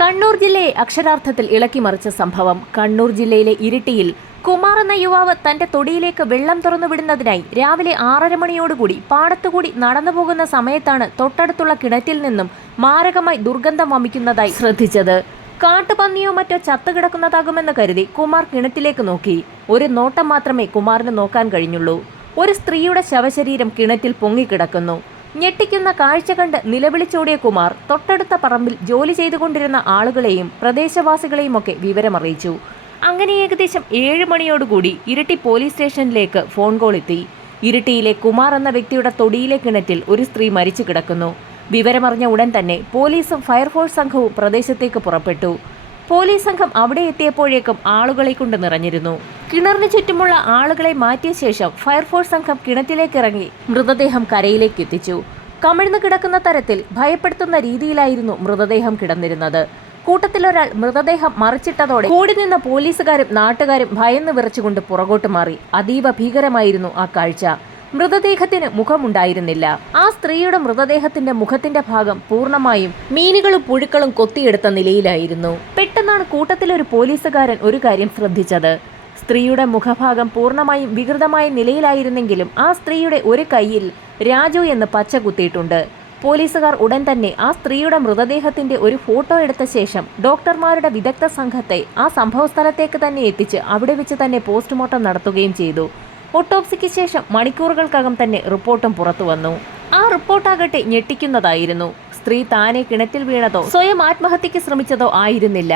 കണ്ണൂർ ജില്ലയെ അക്ഷരാർത്ഥത്തിൽ ഇളക്കിമറിച്ച സംഭവം. കണ്ണൂർ ജില്ലയിലെ ഇരിട്ടിയിൽ കുമാർ എന്ന യുവാവ് തന്റെ തൊടിയിലേക്ക് വെള്ളം തുറന്നുവിടുന്നതിനായി രാവിലെ 6:30 മണിയോടുകൂടി പാടത്തുകൂടി നടന്നുപോകുന്ന സമയത്താണ് തൊട്ടടുത്തുള്ള കിണറ്റിൽ നിന്നും മാരകമായി ദുർഗന്ധം വമിക്കുന്നതായി ശ്രദ്ധിച്ചത്. കാട്ടുപന്നിയോ മറ്റോ ചത്തുകിടക്കുന്നതാകുമെന്ന് കരുതി കുമാർ കിണറ്റിലേക്ക് നോക്കി. ഒരു നോട്ടം മാത്രമേ കുമാറിന് നോക്കാൻ കഴിഞ്ഞുള്ളൂ. ഒരു സ്ത്രീയുടെ ശവശരീരം കിണറ്റിൽ പൊങ്ങിക്കിടക്കുന്നു. ഞെട്ടിക്കുന്ന കാഴ്ച കണ്ട് നിലവിളിച്ചോടിയ കുമാർ തൊട്ടടുത്ത പറമ്പിൽ ജോലി ചെയ്തുകൊണ്ടിരുന്ന ആളുകളെയും പ്രദേശവാസികളെയുമൊക്കെ വിവരമറിയിച്ചു. അങ്ങനെ ഏകദേശം 7 മണിയോടുകൂടി ഇരിട്ടി പോലീസ് സ്റ്റേഷനിലേക്ക് ഫോൺ കോൾ എത്തി. ഇരിട്ടിയിലെ കുമാർ എന്ന വ്യക്തിയുടെ തൊടിയിലെ കിണറ്റിൽ ഒരു സ്ത്രീ മരിച്ചു കിടക്കുന്നു. വിവരമറിഞ്ഞ ഉടൻ തന്നെ പോലീസും ഫയർഫോഴ്സ് സംഘവും പ്രദേശത്തേക്ക് പുറപ്പെട്ടു. പോലീസ് സംഘം അവിടെ എത്തിയപ്പോഴേക്കും ആളുകളെ കൊണ്ട് നിറഞ്ഞിരുന്നു. കിണറിന് ചുറ്റുമുള്ള ആളുകളെ മാറ്റിയ ശേഷം ഫയർഫോഴ്സ് സംഘം കിണറ്റിലേക്കിറങ്ങി മൃതദേഹം കരയിലേക്ക് എത്തിച്ചു. കമിഴ്ന്നു കിടക്കുന്ന തരത്തിൽ ഭയപ്പെടുത്തുന്ന രീതിയിലായിരുന്നു മൃതദേഹം കിടന്നിരുന്നത്. കൂട്ടത്തിലൊരാൾ മൃതദേഹം മറിച്ചിട്ടതോടെ കൂടി നിന്ന പോലീസുകാരും നാട്ടുകാരും ഭയന്ന് വിറച്ചുകൊണ്ട് പുറകോട്ട് മാറി. അതീവ ഭീകരമായിരുന്നു ആ കാഴ്ച. മൃതദേഹത്തിന് മുഖമുണ്ടായിരുന്നില്ല. ആ സ്ത്രീയുടെ മൃതദേഹത്തിന്റെ മുഖത്തിന്റെ ഭാഗം പൂർണ്ണമായും മീനുകളും പുഴുക്കളും കൊത്തിയെടുത്ത നിലയിലായിരുന്നു. പെട്ടെന്നാണ് കൂട്ടത്തിലൊരു പോലീസുകാരൻ ഒരു കാര്യം ശ്രദ്ധിച്ചത്. സ്ത്രീയുടെ മുഖഭാഗം പൂർണ്ണമായും വികൃതമായ നിലയിലായിരുന്നെങ്കിലും ആ സ്ത്രീയുടെ ഒരു കൈയിൽ രാജു എന്ന് പച്ച കുത്തിയിട്ടുണ്ട്. പോലീസുകാർ ഉടൻ തന്നെ ആ സ്ത്രീയുടെ മൃതദേഹത്തിന്റെ ഒരു ഫോട്ടോ എടുത്ത ശേഷം ഡോക്ടർമാരുടെ വിദഗ്ധ സംഘത്തെ ആ സംഭവസ്ഥലത്തേക്ക് തന്നെ എത്തിച്ച് അവിടെ വെച്ച് തന്നെ പോസ്റ്റ്മോർട്ടം നടത്തുകയും ചെയ്തു. ഓട്ടോപ്സിക്ക് ശേഷം മണിക്കൂറുകൾക്കകം തന്നെ റിപ്പോർട്ടും പുറത്തു വന്നു. ആ റിപ്പോർട്ടാകട്ടെ ഞെട്ടിക്കുന്നതായിരുന്നു. സ്ത്രീ താനെ കിണറ്റിൽ വീണതോ സ്വയം ആത്മഹത്യക്ക് ശ്രമിച്ചതോ ആയിരുന്നില്ല.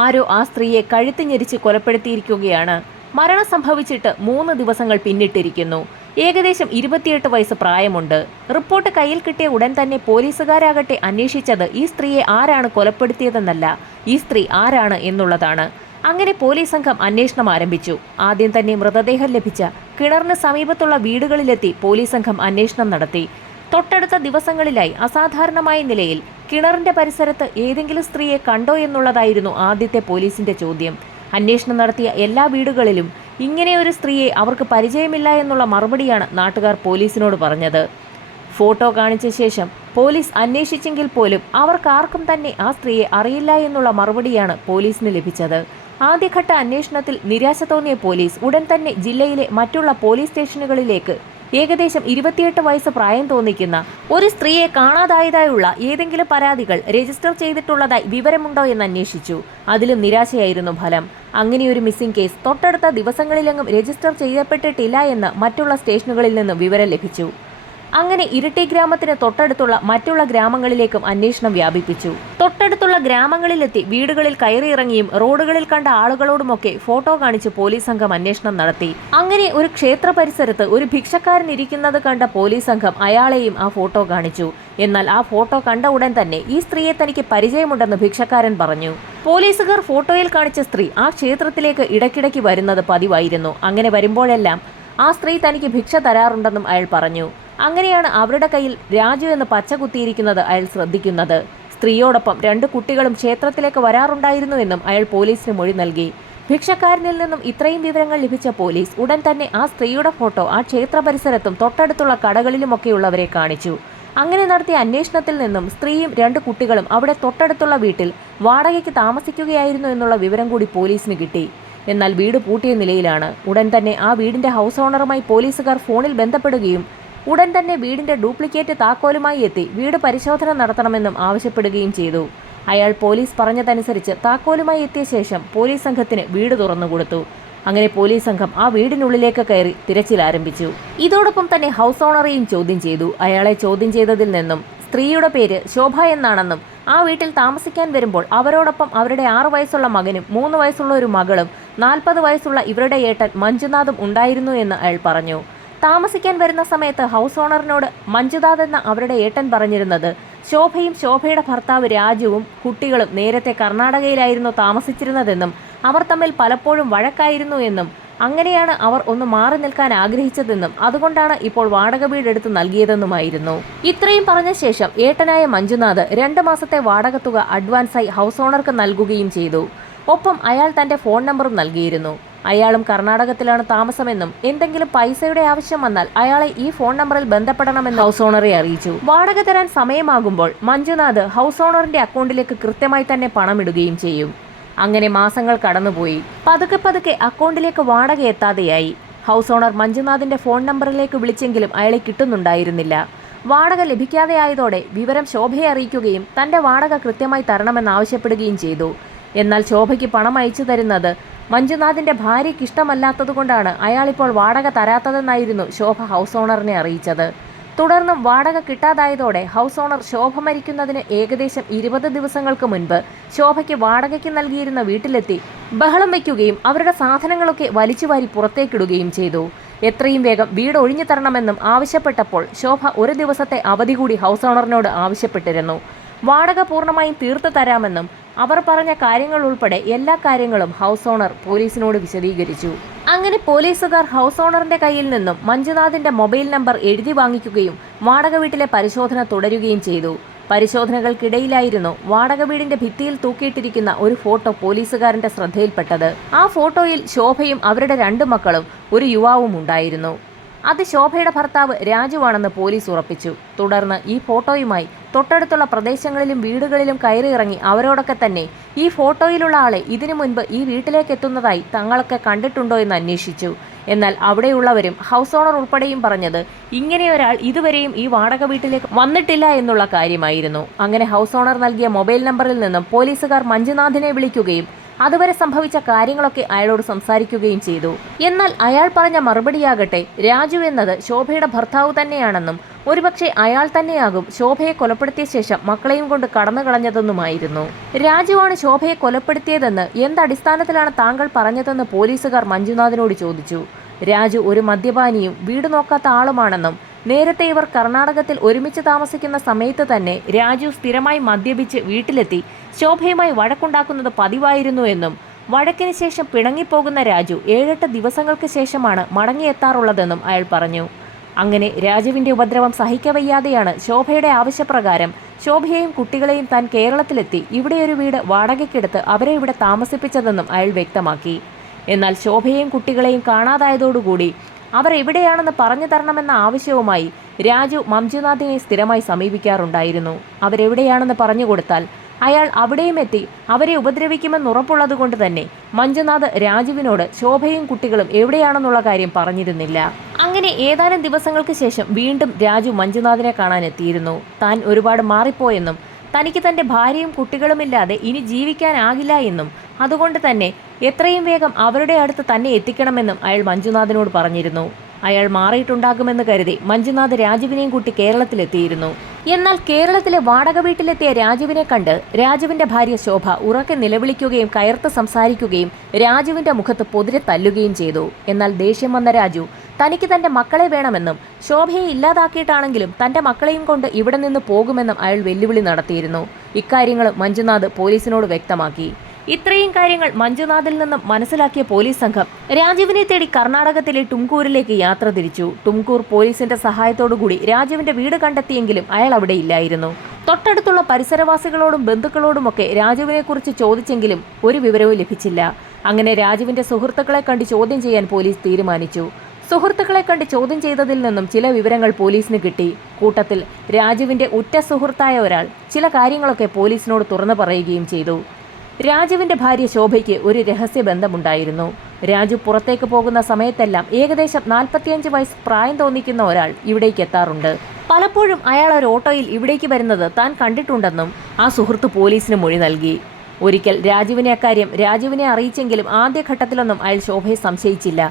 ആരോ ആ സ്ത്രീയെ കഴുത്ത് ഞെരിച്ച് കൊലപ്പെടുത്തിയിരിക്കുകയാണ്. മരണം സംഭവിച്ചിട്ട് 3 ദിവസങ്ങൾ പിന്നിട്ടിരിക്കുന്നു. ഏകദേശം 28 വയസ്സ് പ്രായമുണ്ട്. റിപ്പോർട്ട് കയ്യിൽ കിട്ടിയ ഉടൻ തന്നെ പോലീസുകാരാകട്ടെ അന്വേഷിച്ചത് ഈ സ്ത്രീയെ ആരാണ് കൊലപ്പെടുത്തിയതെന്നല്ല, ഈ സ്ത്രീ ആരാണ് എന്നുള്ളതാണ്. അങ്ങനെ പോലീസ് സംഘം അന്വേഷണം ആരംഭിച്ചു. ആദ്യം തന്നെ മൃതദേഹം ലഭിച്ച കിണറിന് സമീപത്തുള്ള വീടുകളിലെത്തി പോലീസ് സംഘം അന്വേഷണം നടത്തി. തൊട്ടടുത്ത ദിവസങ്ങളിലായി അസാധാരണമായ നിലയിൽ കിണറിന്റെ പരിസരത്ത് ഏതെങ്കിലും സ്ത്രീയെ കണ്ടോ എന്നുള്ളതായിരുന്നു ആദ്യത്തെ പോലീസിന്റെ ചോദ്യം. അന്വേഷണം നടത്തിയ എല്ലാ വീടുകളിലും ഇങ്ങനെ ഒരു സ്ത്രീയെ അവർക്ക് പരിചയമില്ല എന്നുള്ള മറുപടിയാണ് നാട്ടുകാർ പോലീസിനോട് പറഞ്ഞത്. ഫോട്ടോ കാണിച്ച ശേഷം പോലീസ് അന്വേഷിച്ചെങ്കിൽ പോലും അവർക്കാർക്കും തന്നെ ആ സ്ത്രീയെ അറിയില്ല എന്നുള്ള മറുപടിയാണ് പോലീസിന് ലഭിച്ചത്. ആദ്യഘട്ട അന്വേഷണത്തിൽ നിരാശ തോന്നിയ പോലീസ് ഉടൻ തന്നെ ജില്ലയിലെ മറ്റുള്ള പോലീസ് സ്റ്റേഷനുകളിലേക്ക് ഏകദേശം 28 വയസ്സ് പ്രായം തോന്നിക്കുന്ന ഒരു സ്ത്രീയെ കാണാതായതായുള്ള ഏതെങ്കിലും പരാതികൾ രജിസ്റ്റർ ചെയ്തിട്ടുള്ളതായി വിവരമുണ്ടോ എന്ന് അന്വേഷിച്ചു. അതിലും നിരാശയായിരുന്നു ഫലം. അങ്ങനെയൊരു മിസ്സിംഗ് കേസ് തൊട്ടടുത്ത ദിവസങ്ങളിലെങ്ങും രജിസ്റ്റർ ചെയ്യപ്പെട്ടിട്ടില്ല എന്ന് മറ്റുള്ള സ്റ്റേഷനുകളിൽ നിന്ന് വിവരം ലഭിച്ചു. അങ്ങനെ ഇരിട്ടി ഗ്രാമത്തിന് തൊട്ടടുത്തുള്ള മറ്റുള്ള ഗ്രാമങ്ങളിലേക്കും അന്വേഷണം വ്യാപിപ്പിച്ചു. തൊട്ടടുത്തുള്ള ഗ്രാമങ്ങളിലെത്തി വീടുകളിൽ കയറിയിറങ്ങിയും റോഡുകളിൽ കണ്ട ആളുകളോടുമൊക്കെ ഫോട്ടോ കാണിച്ച് പോലീസ് സംഘം അന്വേഷണം നടത്തി. അങ്ങനെ ഒരു ക്ഷേത്ര പരിസരത്ത് ഒരു ഭിക്ഷക്കാരൻ ഇരിക്കുന്നത് കണ്ട പോലീസ് സംഘം അയാളെയും ആ ഫോട്ടോ കാണിച്ചു. എന്നാൽ ആ ഫോട്ടോ കണ്ട ഉടൻ തന്നെ ഈ സ്ത്രീയെ തനിക്ക് പരിചയമുണ്ടെന്ന് ഭിക്ഷക്കാരൻ പറഞ്ഞു. പോലീസുകാർ ഫോട്ടോയിൽ കാണിച്ച സ്ത്രീ ആ ക്ഷേത്രത്തിലേക്ക് ഇടയ്ക്കിടയ്ക്ക് വരുന്നത് പതിവായിരുന്നു. അങ്ങനെ വരുമ്പോഴെല്ലാം ആ സ്ത്രീ തനിക്ക് ഭിക്ഷ തരാറുണ്ടെന്നും അയാൾ പറഞ്ഞു. അങ്ങനെയാണ് അവരുടെ കയ്യിൽ രാജു എന്ന് പച്ച കുത്തിയിരിക്കുന്നത് അയാൾ ശ്രദ്ധിക്കുന്നത്. സ്ത്രീയോടൊപ്പം 2 കുട്ടികളും ക്ഷേത്രത്തിലേക്ക് വരാറുണ്ടായിരുന്നുവെന്നും അയാൾ പോലീസിന് മൊഴി നൽകി. ഭിക്ഷക്കാരനിൽ നിന്നും ഇത്രയും വിവരങ്ങൾ ലഭിച്ച പോലീസ് ഉടൻ തന്നെ ആ സ്ത്രീയുടെ ഫോട്ടോ ആ ക്ഷേത്ര പരിസരത്തും തൊട്ടടുത്തുള്ള കടകളിലുമൊക്കെയുള്ളവരെ കാണിച്ചു. അങ്ങനെ നടത്തിയ അന്വേഷണത്തിൽ നിന്നും സ്ത്രീയും 2 കുട്ടികളും അവിടെ തൊട്ടടുത്തുള്ള വീട്ടിൽ വാടകയ്ക്ക് താമസിക്കുകയായിരുന്നു എന്നുള്ള വിവരം കൂടി പോലീസിന് കിട്ടി. എന്നാൽ വീട് പൂട്ടിയ നിലയിലാണ്. ഉടൻ തന്നെ ആ വീടിന്റെ ഹൗസ് ഓണറുമായി പോലീസുകാർ ഫോണിൽ ബന്ധപ്പെടുകയും ഉടൻ തന്നെ വീടിന്റെ ഡ്യൂപ്ലിക്കേറ്റ് താക്കോലുമായി എത്തി വീട് പരിശോധന നടത്തണമെന്നും ആവശ്യപ്പെടുകയും ചെയ്തു. അയാൾ പോലീസ് പറഞ്ഞതനുസരിച്ച് താക്കോലുമായി എത്തിയ ശേഷം പോലീസ് സംഘത്തിന് വീട് തുറന്നുകൊടുത്തു. അങ്ങനെ പോലീസ് സംഘം ആ വീടിനുള്ളിലേക്ക് കയറി തിരച്ചിൽ ആരംഭിച്ചു. ഇതോടൊപ്പം തന്നെ ഹൗസ് ഓണറെയും ചോദ്യം ചെയ്തു. അയാളെ ചോദ്യം ചെയ്തതിൽ നിന്നും സ്ത്രീയുടെ പേര് ശോഭ എന്നാണെന്നും ആ വീട്ടിൽ താമസിക്കാൻ വരുമ്പോൾ അവരോടൊപ്പം അവരുടെ 6 വയസ്സുള്ള മകനും 3 വയസ്സുള്ള ഒരു മകളും 40 വയസ്സുള്ള ഇവരുടെ ഏട്ടൻ മഞ്ജുനാഥും ഉണ്ടായിരുന്നു എന്ന് അയാൾ പറഞ്ഞു. താമസിക്കാൻ വരുന്ന സമയത്ത് ഹൗസ് ഓണറിനോട് മഞ്ജുനാഥ് എന്ന അവരുടെ ഏട്ടൻ പറഞ്ഞിരുന്നത് ശോഭയും ശോഭയുടെ ഭർത്താവ് രാജുവും കുട്ടികളും നേരത്തെ കർണാടകയിലായിരുന്നു താമസിച്ചിരുന്നതെന്നും അവർ തമ്മിൽ പലപ്പോഴും വഴക്കായിരുന്നു എന്നും അങ്ങനെയാണ് അവർ ഒന്ന് മാറി നിൽക്കാൻ ആഗ്രഹിച്ചതെന്നും അതുകൊണ്ടാണ് ഇപ്പോൾ വാടക വീടെടുത്ത് നൽകിയതെന്നുമായിരുന്നു. ഇത്രയും പറഞ്ഞ ശേഷം ഏട്ടനായ മഞ്ജുനാഥ് 2 മാസത്തെ വാടക തുക അഡ്വാൻസായി ഹൗസ് ഓണർക്ക് നൽകുകയും ചെയ്തു. ഒപ്പം അയാൾ തന്റെ ഫോൺ നമ്പറും നൽകിയിരുന്നു. അയാളും കർണാടകത്തിലാണ് താമസമെന്നും എന്തെങ്കിലും പൈസയുടെ ആവശ്യം വന്നാൽ അയാളെ ഈ ഫോൺ നമ്പറിൽ ബന്ധപ്പെടണമെന്ന് ഹൗസ് ഓണറെ അറിയിച്ചു. വാടക തരാൻ സമയമാകുമ്പോൾ മഞ്ജുനാഥ് ഹൗസ് ഓണറിന്റെ അക്കൗണ്ടിലേക്ക് കൃത്യമായി തന്നെ പണം ഇടുകയും ചെയ്യും. അങ്ങനെ മാസങ്ങൾ കടന്നുപോയി. പതുക്കെ പതുക്കെ അക്കൗണ്ടിലേക്ക് വാടക എത്താതെയായി. ഹൗസ് ഓണർ മഞ്ജുനാഥിന്റെ ഫോൺ നമ്പറിലേക്ക് വിളിച്ചെങ്കിലും അയാളെ കിട്ടുന്നുണ്ടായിരുന്നില്ല. വാടക ലഭിക്കാതെയായതോടെ വിവരം ശോഭയെ അറിയിക്കുകയും തന്റെ വാടക കൃത്യമായി തരണമെന്നാവശ്യപ്പെടുകയും ചെയ്തു. എന്നാൽ ശോഭയ്ക്ക് പണം അയച്ചു തരുന്നത് മഞ്ജുനാഥിന്റെ ഭാര്യയ്ക്ക് ഇഷ്ടമല്ലാത്തതുകൊണ്ടാണ് അയാളിപ്പോൾ വാടക തരാത്തതെന്നായിരുന്നു ശോഭ ഹൗസ് ഓണറിനെ അറിയിച്ചത്. തുടർന്നും വാടക കിട്ടാതായതോടെ ഹൗസ് ഓണർ ശോഭ മരിക്കുന്നതിന് ഏകദേശം 20 ദിവസങ്ങൾക്ക് മുൻപ് ശോഭയ്ക്ക് വാടകയ്ക്ക് നൽകിയിരുന്ന വീട്ടിലെത്തി ബഹളം വയ്ക്കുകയും അവരുടെ സാധനങ്ങളൊക്കെ വലിച്ചുവാരി പുറത്തേക്കിടുകയും ചെയ്തു. എത്രയും വേഗം വീട് ഒഴിഞ്ഞു തരണമെന്നും ആവശ്യപ്പെട്ടപ്പോൾ ശോഭ ഒരു ദിവസത്തെ അവധി കൂടി ഹൗസ് ഓണറിനോട് ആവശ്യപ്പെട്ടിരുന്നു. വാടക പൂർണ്ണമായും തീർത്തു തരാമെന്നും അവർ പറഞ്ഞ കാര്യങ്ങൾ ഉൾപ്പെടെ എല്ലാ കാര്യങ്ങളും ഹൗസ് ഓണർ പോലീസിനോട് വിശദീകരിച്ചു. അങ്ങനെ പോലീസുകാർ ഹൗസ് ഓണറിന്റെ കയ്യിൽ നിന്നും മഞ്ജുനാഥിന്റെ മൊബൈൽ നമ്പർ എഴുതി വാങ്ങിക്കുകയും വാടക വീട്ടിലെ പരിശോധന തുടരുകയും ചെയ്തു. പരിശോധനകൾക്കിടയിലായിരുന്നു വാടക വീടിന്റെ ഭിത്തിയിൽ തൂക്കിയിട്ടിരിക്കുന്ന ഒരു ഫോട്ടോ പോലീസുകാരന്റെ ശ്രദ്ധയിൽപ്പെട്ടത്. ആ ഫോട്ടോയിൽ ശോഭയും അവരുടെ 2 മക്കളും ഒരു യുവാവും ഉണ്ടായിരുന്നു. അത് ശോഭയുടെ ഭർത്താവ് രാജുവാണെന്ന് പോലീസ് ഉറപ്പിച്ചു. തുടർന്ന് ഈ ഫോട്ടോയുമായി തൊട്ടടുത്തുള്ള പ്രദേശങ്ങളിലും വീടുകളിലും കയറിയിറങ്ങി അവരോടൊക്കെ തന്നെ ഈ ഫോട്ടോയിലുള്ള ആളെ ഇതിനു മുൻപ് ഈ വീട്ടിലേക്ക് എത്തുന്നതായി തങ്ങളൊക്കെ കണ്ടിട്ടുണ്ടോ എന്ന് അന്വേഷിച്ചു. എന്നാൽ അവിടെയുള്ളവരും ഹൗസ് ഓണർ ഉൾപ്പെടെയും പറഞ്ഞത് ഇങ്ങനെയൊരാൾ ഇതുവരെയും ഈ വാടക വീട്ടിലേക്ക് വന്നിട്ടില്ല എന്നുള്ള കാര്യമായിരുന്നു. അങ്ങനെ ഹൗസ് ഓണർ നൽകിയ മൊബൈൽ നമ്പറിൽ നിന്നും പോലീസുകാർ മഞ്ജുനാഥിനെ വിളിക്കുകയും അതുവരെ സംഭവിച്ച കാര്യങ്ങളൊക്കെ അയാളോട് സംസാരിക്കുകയും ചെയ്തു. എന്നാൽ അയാൾ പറഞ്ഞ മറുപടിയാകട്ടെ രാജു എന്നത് ശോഭയുടെ ഭർത്താവ് തന്നെയാണെന്നും ഒരുപക്ഷെ അയാൾ തന്നെയാകും ശോഭയെ കൊലപ്പെടുത്തിയ ശേഷം മക്കളെയും കൊണ്ട് കടന്നു കളഞ്ഞതെന്നുമായിരുന്നു. രാജുവാണ് ശോഭയെ കൊലപ്പെടുത്തിയതെന്ന് എന്തടിസ്ഥാനത്തിലാണ് താങ്കൾ പറഞ്ഞതെന്ന് പോലീസുകാർ മഞ്ജുനാഥിനോട് ചോദിച്ചു. രാജു ഒരു മദ്യപാനിയും വീട് നോക്കാത്ത ആളുമാണെന്നും നേരത്തെ ഇവർ കർണാടകത്തിൽ ഒരുമിച്ച് താമസിക്കുന്ന സമയത്ത് തന്നെ രാജു സ്ഥിരമായി മദ്യപിച്ച് വീട്ടിലെത്തി ശോഭയുമായി വഴക്കുണ്ടാക്കുന്നത് പതിവായിരുന്നു എന്നും വഴക്കിന് ശേഷം പിണങ്ങിപ്പോകുന്ന രാജു 7-8 ദിവസങ്ങൾക്ക് ശേഷമാണ് മടങ്ങിയെത്താറുള്ളതെന്നും അയാൾ പറഞ്ഞു. അങ്ങനെ രാജുവിന്റെ ഉപദ്രവം സഹിക്കവയ്യാതെയാണ് ശോഭയുടെ ആവശ്യപ്രകാരം ശോഭയെയും കുട്ടികളെയും താൻ കേരളത്തിലെത്തി ഇവിടെയൊരു വീട് വാടകയ്ക്കെടുത്ത് അവരെ ഇവിടെ താമസിപ്പിച്ചതെന്നും അയാൾ വ്യക്തമാക്കി. എന്നാൽ ശോഭയെയും കുട്ടികളെയും കാണാതായതോടുകൂടി അവർ എവിടെയാണെന്ന് പറഞ്ഞു തരണമെന്ന ആവശ്യവുമായി രാജു മഞ്ജുനാഥിനെ സ്ഥിരമായി സമീപിക്കാറുണ്ടായിരുന്നു. അവരെവിടെയാണെന്ന് പറഞ്ഞു കൊടുത്താൽ അയാൾ അവിടെയും എത്തി അവരെ ഉപദ്രവിക്കുമെന്നുറപ്പുള്ളതുകൊണ്ട് തന്നെ മഞ്ജുനാഥ് രാജുവിനോട് ശോഭയും കുട്ടികളും എവിടെയാണെന്നുള്ള കാര്യം പറഞ്ഞിരുന്നില്ല. അങ്ങനെ ഏതാനും ദിവസങ്ങൾക്ക് ശേഷം വീണ്ടും രാജു മഞ്ജുനാഥിനെ കാണാനെത്തിയിരുന്നു. താൻ ഒരുപാട് മാറിപ്പോയെന്നും തനിക്ക് തൻ്റെ ഭാര്യയും കുട്ടികളുമില്ലാതെ ഇനി ജീവിക്കാനാകില്ല എന്നും അതുകൊണ്ട് തന്നെ എത്രയും വേഗം അവരുടെ അടുത്ത് തന്നെ എത്തിക്കണമെന്നും അയാൾ മഞ്ജുനാഥിനോട് പറഞ്ഞിരുന്നു. അയാൾ മാറിയിട്ടുണ്ടാകുമെന്ന് കരുതി മഞ്ജുനാഥ് രാജുവിനെയും കൂട്ടി കേരളത്തിലെത്തിയിരുന്നു. എന്നാൽ കേരളത്തിലെ വാടക വീട്ടിലെത്തിയ രാജുവിനെ കണ്ട് രാജുവിന്റെ ഭാര്യ ശോഭ ഉറക്കെ നിലവിളിക്കുകയും കയർത്ത് സംസാരിക്കുകയും രാജുവിന്റെ മുഖത്ത് പൊതിരെ തല്ലുകയും ചെയ്തു. എന്നാൽ ദേഷ്യം വന്ന രാജു തനിക്ക് തന്റെ മക്കളെ വേണമെന്നും ശോഭയെ ഇല്ലാതാക്കിയിട്ടാണെങ്കിലും തന്റെ മക്കളെയും കൊണ്ട് ഇവിടെ നിന്ന് പോകുമെന്നും അയാൾ വെല്ലുവിളി നടത്തിയിരുന്നു. ഇക്കാര്യങ്ങൾ മഞ്ജുനാഥ് പോലീസിനോട് വ്യക്തമാക്കി. ഇത്രയും കാര്യങ്ങൾ മഞ്ജുനാഥിൽ നിന്നും മനസ്സിലാക്കിയ പോലീസ് സംഘം രാജുവിനെ തേടി കർണാടകത്തിലെ ടുംകൂറിലേക്ക് യാത്ര തിരിച്ചു. ടുംകൂർ പോലീസിന്റെ സഹായത്തോടുകൂടി രാജുവിന്റെ വീട് കണ്ടെത്തിയെങ്കിലും അയാൾ അവിടെ ഇല്ലായിരുന്നു. തൊട്ടടുത്തുള്ള പരിസരവാസികളോടും ബന്ധുക്കളോടുമൊക്കെ രാജുവിനെക്കുറിച്ച് ചോദിച്ചെങ്കിലും ഒരു വിവരവും ലഭിച്ചില്ല. അങ്ങനെ രാജുവിന്റെ സുഹൃത്തുക്കളെ കണ്ട് ചോദ്യം ചെയ്യാൻ പോലീസ് തീരുമാനിച്ചു. സുഹൃത്തുക്കളെ കണ്ട് ചോദ്യം ചെയ്തതിൽ നിന്നും ചില വിവരങ്ങൾ പോലീസിന് കിട്ടി. കൂട്ടത്തിൽ രാജുവിന്റെ ഉറ്റ സുഹൃത്തായ ഒരാൾ ചില കാര്യങ്ങളൊക്കെ പോലീസിനോട് തുറന്നു പറയുകയും ചെയ്തു. രാജുവിന്റെ ഭാര്യ ശോഭയ്ക്ക് ഒരു രഹസ്യ ബന്ധമുണ്ടായിരുന്നു. രാജു പുറത്തേക്ക് പോകുന്ന സമയത്തെല്ലാം ഏകദേശം 45 വയസ്സ് പ്രായം തോന്നിക്കുന്ന ഒരാൾ ഇവിടേക്ക് എത്താറുണ്ട്. പലപ്പോഴും അയാൾ ഒരു ഓട്ടോയിൽ ഇവിടേക്ക് വരുന്നത് താൻ കണ്ടിട്ടുണ്ടെന്നും ആ സുഹൃത്ത് പോലീസിന് മൊഴി നൽകി. ഒരിക്കൽ രാജുവിനെ അറിയിച്ചെങ്കിലും ആദ്യഘട്ടത്തിലൊന്നും അയാൾ ശോഭയെ സംശയിച്ചില്ല.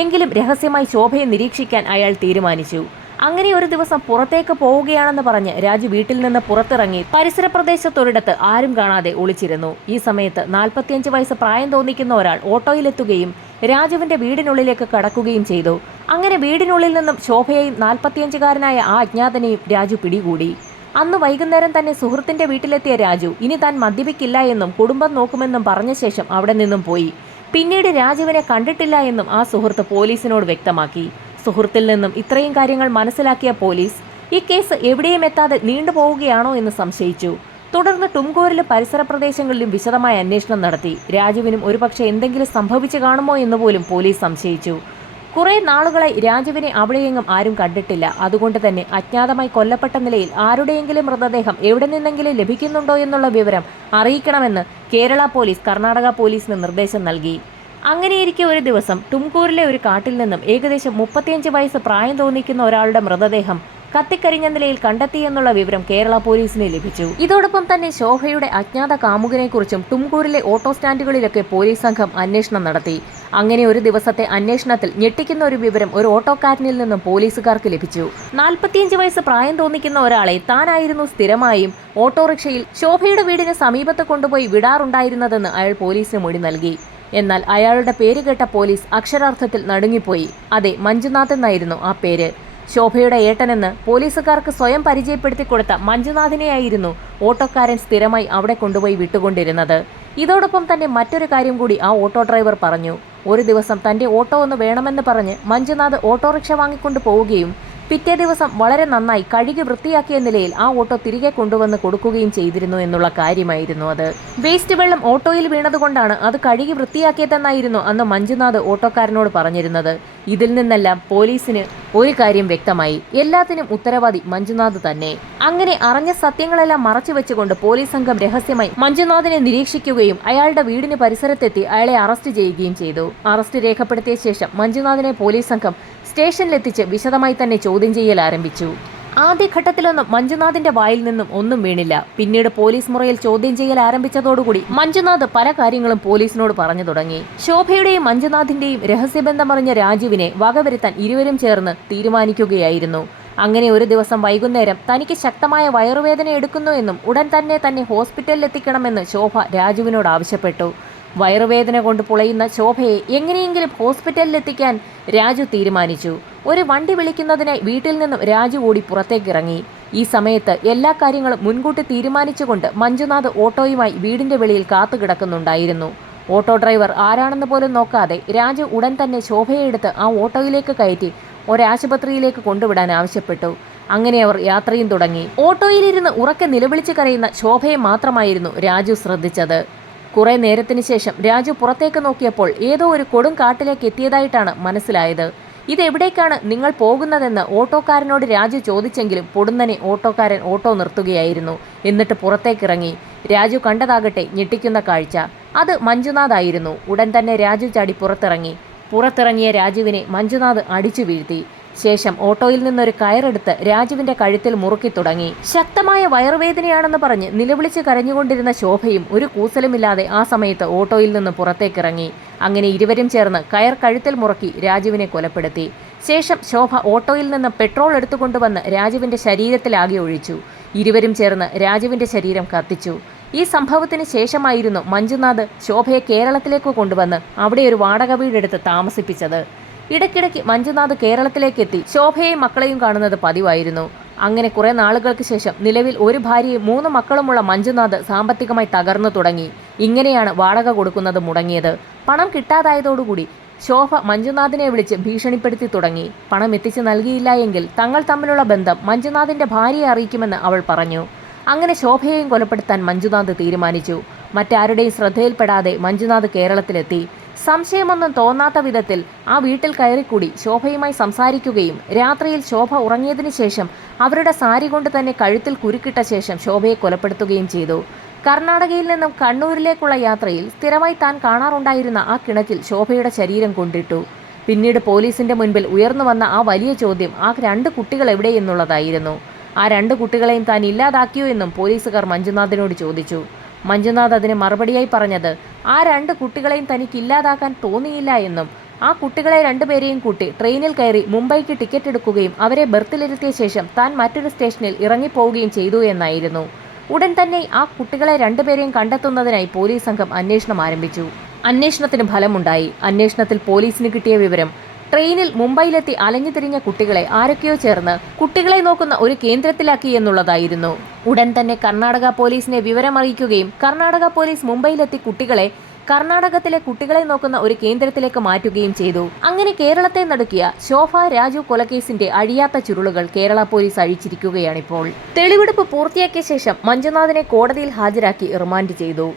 എങ്കിലും രഹസ്യമായി ശോഭയെ നിരീക്ഷിക്കാൻ അയാൾ തീരുമാനിച്ചു. അങ്ങനെ ഒരു ദിവസം പുറത്തേക്ക് പോവുകയാണെന്ന് പറഞ്ഞ് രാജു വീട്ടിൽ നിന്ന് പുറത്തിറങ്ങി പരിസര പ്രദേശത്തൊരിടത്ത് ആരും കാണാതെ ഒളിച്ചിരുന്നു. ഈ സമയത്ത് 45 വയസ്സ് പ്രായം തോന്നിക്കുന്ന ഒരാൾ ഓട്ടോയിലെത്തുകയും രാജുവിന്റെ വീടിനുള്ളിലേക്ക് കടക്കുകയും ചെയ്തു. അങ്ങനെ വീടിനുള്ളിൽ നിന്നും ശോഭയെയും 45-കാരനായ ആ അജ്ഞാതനെയും രാജു പിടികൂടി. അന്ന് വൈകുന്നേരം തന്നെ സുഹൃത്തിന്റെ വീട്ടിലെത്തിയ രാജു ഇനി താൻ മദ്യപിക്കില്ല എന്നും കുടുംബം നോക്കുമെന്നും പറഞ്ഞ ശേഷം അവിടെ നിന്നും പോയി. പിന്നീട് രാജുവിനെ കണ്ടിട്ടില്ല എന്നും ആ സുഹൃത്ത് പോലീസിനോട് വ്യക്തമാക്കി. സുഹൃത്തിൽ നിന്നും ഇത്രയും കാര്യങ്ങൾ മനസ്സിലാക്കിയ പോലീസ് ഈ കേസ് എവിടെയും എത്താതെ നീണ്ടുപോവുകയാണോ എന്ന് സംശയിച്ചു. തുടർന്ന് ടുംകൂരിലും പരിസര പ്രദേശങ്ങളിലും വിശദമായ അന്വേഷണം നടത്തി. രാജുവിനും ഒരുപക്ഷെ എന്തെങ്കിലും സംഭവിച്ചു കാണുമോ എന്ന് പോലും പോലീസ് സംശയിച്ചു. കുറെ നാളുകളായി രാജുവിനെ അവിടെയെങ്ങും ആരും കണ്ടിട്ടില്ല. അതുകൊണ്ട് തന്നെ അജ്ഞാതമായി കൊല്ലപ്പെട്ട നിലയിൽ ആരുടെയെങ്കിലും മൃതദേഹം എവിടെ നിന്നെങ്കിലും ലഭിക്കുന്നുണ്ടോ എന്നുള്ള വിവരം അറിയിക്കണമെന്ന് കേരള പോലീസ് കർണാടക പോലീസിന് നിർദ്ദേശം നൽകി. അങ്ങനെയിരിക്കെ ഒരു ദിവസം ടുംകൂരിലെ ഒരു കാട്ടിൽ നിന്നും ഏകദേശം 35 വയസ്സ് പ്രായം തോന്നിക്കുന്ന ഒരാളുടെ മൃതദേഹം കത്തിക്കരിഞ്ഞ നിലയിൽ കണ്ടെത്തിയെന്നുള്ള വിവരം കേരള പോലീസിന് ലഭിച്ചു. ഇതോടൊപ്പം തന്നെ ശോഭയുടെ അജ്ഞാത കാമുകനെക്കുറിച്ചും ടുംകൂരിലെ ഓട്ടോ സ്റ്റാൻഡുകളിലൊക്കെ പോലീസ് സംഘം അന്വേഷണം നടത്തി. അങ്ങനെ ഒരു ദിവസത്തെ അന്വേഷണത്തിൽ ഞെട്ടിക്കുന്ന ഒരു വിവരം ഒരു ഓട്ടോക്കാരനിൽ നിന്നും പോലീസുകാർക്ക് ലഭിച്ചു. 45 വയസ്സ് പ്രായം തോന്നിക്കുന്ന ഒരാളെ താനായിരുന്നു സ്ഥിരമായും ഓട്ടോറിക്ഷയിൽ ശോഭയുടെ വീടിന് സമീപത്ത് കൊണ്ടുപോയി വിടാറുണ്ടായിരുന്നതെന്ന് അയാൾ പോലീസിന് മൊഴി നൽകി. എന്നാൽ അയാളുടെ പേര് കേട്ട പോലീസ് അക്ഷരാർത്ഥത്തിൽ നടുങ്ങിപ്പോയി. അതെ, മഞ്ജുനാഥ് എന്നായിരുന്നു ആ പേര്. ശോഭയുടെ ഏട്ടനെന്ന് പോലീസുകാർക്ക് സ്വയം പരിചയപ്പെടുത്തി കൊടുത്ത മഞ്ജുനാഥിനെയായിരുന്നു ഓട്ടോക്കാരൻ സ്ഥിരമായി അവിടെ കൊണ്ടുപോയി വിട്ടുകൊണ്ടിരുന്നത്. ഇതോടൊപ്പം തന്നെ മറ്റൊരു കാര്യം കൂടി ആ ഓട്ടോ ഡ്രൈവർ പറഞ്ഞു. ഒരു ദിവസം തന്റെ ഓട്ടോ ഒന്ന് വേണമെന്ന് പറഞ്ഞ് മഞ്ജുനാഥ് ഓട്ടോറിക്ഷ വാങ്ങിക്കൊണ്ട് പോവുകയും പിറ്റേ ദിവസം വളരെ നന്നായി കഴുകി വൃത്തിയാക്കിയ നിലയിൽ ആ ഓട്ടോ തിരികെ കൊണ്ടുവന്ന് കൊടുക്കുകയും ചെയ്തിരുന്നു എന്നുള്ള കാര്യമായിരുന്നു അത്. വേസ്റ്റ് വെള്ളം ഓട്ടോയിൽ വീണതുകൊണ്ടാണ് അത് കഴുകി വൃത്തിയാക്കിയതെന്നായിരുന്നു അന്ന് മഞ്ജുനാഥ് ഓട്ടോക്കാരനോട് പറഞ്ഞിരുന്നത്. ഇതിൽ നിന്നെല്ലാം പോലീസിന് ഒരു കാര്യം വ്യക്തമായി, എല്ലാത്തിനും ഉത്തരവാദി മഞ്ജുനാഥ് തന്നെ. അങ്ങനെ അറിഞ്ഞ സത്യങ്ങളെല്ലാം മറച്ചു വെച്ചുകൊണ്ട് പോലീസ് സംഘം രഹസ്യമായി മഞ്ജുനാഥിനെ നിരീക്ഷിക്കുകയും അയാളുടെ വീടിന് പരിസരത്തെത്തി അയാളെ അറസ്റ്റ് ചെയ്യുകയും ചെയ്തു. അറസ്റ്റ് രേഖപ്പെടുത്തിയ ശേഷം മഞ്ജുനാഥിനെ പോലീസ് സംഘം സ്റ്റേഷനിലെത്തിച്ച് വിശദമായി തന്നെ ചോദ്യം ചെയ്യൽ ആരംഭിച്ചു. ആദ്യഘട്ടത്തിലൊന്നും മഞ്ജുനാഥിന്റെ വായിൽ നിന്നും ഒന്നും വീണില്ല. പിന്നീട് പോലീസ് മുറിയിൽ ചോദ്യം ചെയ്യൽ ആരംഭിച്ചതോടുകൂടി മഞ്ജുനാഥ് പല കാര്യങ്ങളും പോലീസിനോട് പറഞ്ഞു തുടങ്ങി. ശോഭയുടെയും മഞ്ജുനാഥിന്റെയും രഹസ്യബന്ധമറിഞ്ഞ രാജുവിനെ വകവരുത്താൻ ഇരുവരും ചേർന്ന് തീരുമാനിക്കുകയായിരുന്നു. അങ്ങനെ ഒരു ദിവസം വൈകുന്നേരം തനിക്ക് ശക്തമായ വയറുവേദന എടുക്കുന്നു എന്നും ഉടൻ തന്നെ ഹോസ്പിറ്റലിൽ എത്തിക്കണമെന്ന് ശോഭ രാജുവിനോട് ആവശ്യപ്പെട്ടു. വയറുവേദന കൊണ്ട് പുളയുന്ന ശോഭയെ എങ്ങനെയെങ്കിലും ഹോസ്പിറ്റലിൽ എത്തിക്കാൻ രാജു തീരുമാനിച്ചു. ഒരു വണ്ടി വിളിക്കുന്നതിനായി വീട്ടിൽ നിന്നും രാജു ഓടി പുറത്തേക്കിറങ്ങി. ഈ സമയത്ത് എല്ലാ കാര്യങ്ങളും മുൻകൂട്ടി തീരുമാനിച്ചുകൊണ്ട് മഞ്ജുനാഥ് ഓട്ടോയുമായി വീടിന്റെ വെളിയിൽ കാത്തുകിടക്കുന്നുണ്ടായിരുന്നു. ഓട്ടോ ഡ്രൈവർ ആരാണെന്ന് പോലും നോക്കാതെ രാജു ഉടൻ തന്നെ ശോഭയെ എടുത്ത് ആ ഓട്ടോയിലേക്ക് കയറ്റി ഒരാശുപത്രിയിലേക്ക് കൊണ്ടുവിടാൻ ആവശ്യപ്പെട്ടു. അങ്ങനെ അവർ യാത്രയും തുടങ്ങി. ഓട്ടോയിലിരുന്ന് ഉറക്കെ നിലവിളിച്ച് കരയുന്ന ശോഭയെ മാത്രമായിരുന്നു രാജു ശ്രദ്ധിച്ചത്. കുറെ നേരത്തിന് ശേഷം രാജു പുറത്തേക്ക് നോക്കിയപ്പോൾ ഏതോ ഒരു കൊടും കാട്ടിലേക്ക് എത്തിയതായിട്ടാണ് മനസ്സിലായത്. ഇതെവിടേക്കാണ് നിങ്ങൾ പോകുന്നതെന്ന് ഓട്ടോക്കാരനോട് രാജു ചോദിച്ചെങ്കിലും പൊടുന്നനെ ഓട്ടോക്കാരൻ ഓട്ടോ നിർത്തുകയായിരുന്നു. എന്നിട്ട് പുറത്തേക്കിറങ്ങി. രാജു കണ്ടതാകട്ടെ ഞെട്ടിക്കുന്ന കാഴ്ച. അത് മഞ്ജുനാഥായിരുന്നു. ഉടൻ തന്നെ രാജു ചാടി പുറത്തിറങ്ങിയ രാജുവിനെ മഞ്ജുനാഥ് അടിച്ചു വീഴ്ത്തി. ശേഷം ഓട്ടോയിൽ നിന്നൊരു കയറെടുത്ത് രാജുവിന്റെ കഴുത്തിൽ മുറുക്കി തുടങ്ങി. ശക്തമായ വയറുവേദനയാണെന്ന് പറഞ്ഞ് നിലവിളിച്ച് കരഞ്ഞുകൊണ്ടിരുന്ന ശോഭയും ഒരു കൂസലുമില്ലാതെ ആ സമയത്ത് ഓട്ടോയിൽ നിന്ന് പുറത്തേക്കിറങ്ങി. അങ്ങനെ ഇരുവരും ചേർന്ന് കയർ കഴുത്തിൽ മുറുക്കി രാജുവിനെ കൊലപ്പെടുത്തി. ശേഷം ശോഭ ഓട്ടോയിൽ നിന്ന് പെട്രോൾ എടുത്തുകൊണ്ടുവന്ന് രാജുവിന്റെ ശരീരത്തിലാകെ ഒഴിച്ചു. ഇരുവരും ചേർന്ന് രാജുവിന്റെ ശരീരം കത്തിച്ചു. ഈ സംഭവത്തിന് ശേഷമായിരുന്നു മഞ്ജുനാഥ് ശോഭയെ കേരളത്തിലേക്ക് കൊണ്ടുവന്ന് അവിടെ ഒരു വാടക വീടെടുത്ത് താമസിപ്പിച്ചത്. ഇടയ്ക്കിടയ്ക്ക് മഞ്ജുനാഥ് കേരളത്തിലേക്കെത്തി ശോഭയെയും മക്കളെയും കാണുന്നത് പതിവായിരുന്നു. അങ്ങനെ കുറെ നാളുകൾക്ക് ശേഷം നിലവിൽ ഒരു ഭാര്യയും 3 മക്കളുമുള്ള മഞ്ജുനാഥ് സാമ്പത്തികമായി തകർന്നു തുടങ്ങി. ഇങ്ങനെയാണ് വാടക കൊടുക്കുന്നത് മുടങ്ങിയത്. പണം കിട്ടാതായതോടുകൂടി ശോഭ മഞ്ജുനാഥിനെ വിളിച്ച് ഭീഷണിപ്പെടുത്തി തുടങ്ങി. പണം എത്തിച്ചു നൽകിയില്ല എങ്കിൽ തങ്ങൾ തമ്മിലുള്ള ബന്ധം മഞ്ജുനാഥിന്റെ ഭാര്യയെ അറിയിക്കുമെന്ന് അവൾ പറഞ്ഞു. അങ്ങനെ ശോഭയെയും കൊലപ്പെടുത്താൻ മഞ്ജുനാഥ് തീരുമാനിച്ചു. മറ്റാരുടെയും ശ്രദ്ധയിൽപ്പെടാതെ മഞ്ജുനാഥ് കേരളത്തിലെത്തി. സംശയമൊന്നും തോന്നാത്ത വിധത്തിൽ ആ വീട്ടിൽ കയറിക്കൂടി ശോഭയുമായി സംസാരിക്കുകയും രാത്രിയിൽ ശോഭ ഉറങ്ങിയതിനു ശേഷം അവരുടെ സാരി കൊണ്ട് തന്നെ കഴുത്തിൽ കുരുക്കിട്ട ശേഷം ശോഭയെ കൊലപ്പെടുത്തുകയും ചെയ്തു. കർണാടകയിൽ നിന്നും കണ്ണൂരിലേക്കുള്ള യാത്രയിൽ സ്ഥിരമായി താൻ കാണാറുണ്ടായിരുന്ന ആ കിണറ്റിൽ ശോഭയുടെ ശരീരം കൊണ്ടിട്ടു. പിന്നീട് പോലീസിന്റെ മുൻപിൽ ഉയർന്നു വന്ന ആ വലിയ ചോദ്യം ആ 2 കുട്ടികൾ എവിടെയെന്നുള്ളതായിരുന്നു. ആ 2 കുട്ടികളെയും താൻ ഇല്ലാതാക്കിയോ എന്നും പോലീസുകാർ മഞ്ജുനാഥിനോട് ചോദിച്ചു. മഞ്ജുനാഥ് അതിന് മറുപടിയായി പറഞ്ഞത് ആ 2 കുട്ടികളെയും തനിക്ക് ഇല്ലാതാക്കാൻ തോന്നിയില്ല എന്നും ആ കുട്ടികളെ 2 പേരെയും കൂട്ടി ട്രെയിനിൽ കയറി മുംബൈക്ക് ടിക്കറ്റ് എടുക്കുകയും അവരെ ബർത്തിലിരുത്തിയ ശേഷം താൻ മറ്റൊരു സ്റ്റേഷനിൽ ഇറങ്ങിപ്പോവുകയും ചെയ്തു എന്നായിരുന്നു. ഉടൻ തന്നെ ആ കുട്ടികളെ 2 പേരെയും കണ്ടെത്തുന്നതിനായി പോലീസ് സംഘം അന്വേഷണം ആരംഭിച്ചു. അന്വേഷണത്തിന് ഫലമുണ്ടായി. അന്വേഷണത്തിൽ പോലീസിന് കിട്ടിയ വിവരം ട്രെയിനിൽ മുംബൈയിലെത്തി അലഞ്ഞു തിരിഞ്ഞ കുട്ടികളെ ആരൊക്കെയോ ചേർന്ന് കുട്ടികളെ നോക്കുന്ന ഒരു കേന്ദ്രത്തിലാക്കി എന്നുള്ളതായിരുന്നു. ഉടൻ തന്നെ കർണാടക പോലീസിനെ വിവരമറിയിക്കുകയും കർണാടക പോലീസ് മുംബൈയിലെത്തി കുട്ടികളെ കർണാടകത്തിലെ കുട്ടികളെ നോക്കുന്ന ഒരു കേന്ദ്രത്തിലേക്ക് മാറ്റുകയും ചെയ്തു. അങ്ങനെ കേരളത്തെ നടുക്കിയ ശോഭ രാജു കൊലക്കേസിന്റെ അഴിയാത്ത ചുരുളുകൾ കേരള പോലീസ് അഴിച്ചിരിക്കുകയാണിപ്പോൾ. തെളിവെടുപ്പ് പൂർത്തിയാക്കിയ ശേഷം മഞ്ജുനാഥിനെ കോടതിയിൽ ഹാജരാക്കി റിമാൻഡ് ചെയ്തു.